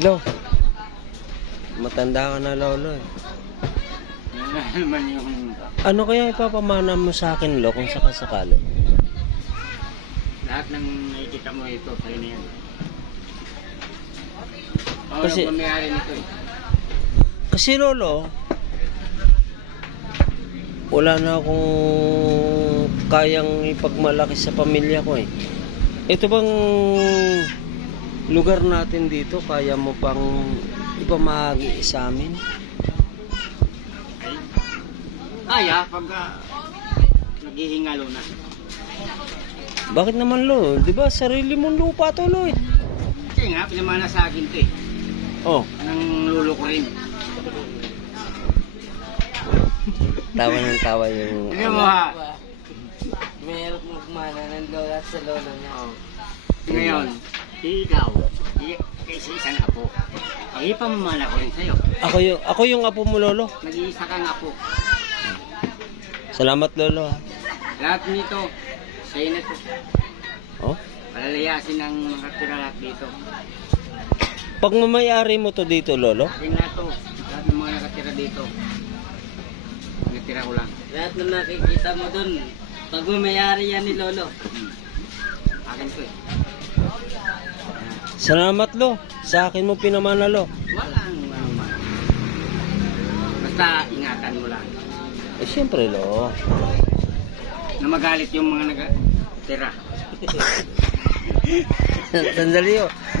Lo, matanda ka na lolo eh. Yan naman yung... Ano kaya ipapamana mo sa akin lo kung sakasakali? Lahat ng nakikita mo ito, sa'yo na yan. Kasi- Yung pamayari nito eh. Kasi lolo, wala na akong kayang ipagmalaki sa pamilya ko eh. Ito bang lugar natin dito, kaya mo pang ipamahagi sa amin? Ay, kaya pag naghihingalo na. Bakit naman lo? Di ba sarili mong lupa to lo eh? Kasi nga, pinamana sa akin ito eh. Oh, Nang lulo ko rin. tawa ng tawa yung... Hindi mo ha. Mayroong magmana ng lola sa lolo niya. Oh. Ngayon, ikaw, kasi isang apo. Ay, pamamana ko rin sa'yo. Ako yung apo mo lolo. Nag-iisa kang apo. Salamat lolo ha. Lahat nito, sa'yo na to. Oh, Palalayasin ang nakatira lahat dito. pag mamayari mo to dito lolo, Sa'yo na to. Lahat ng mga nakatira dito. Natira ko lang. Lahat na nakikita mo dun, pag mamayari yan ni lolo. Akin to eh. salamat lo. Sa akin mo pinamana lo. Walang naman. Basta ingatan mo lang. Eh syempre lo. Na magalit yung mga nagatira. Sandali oh.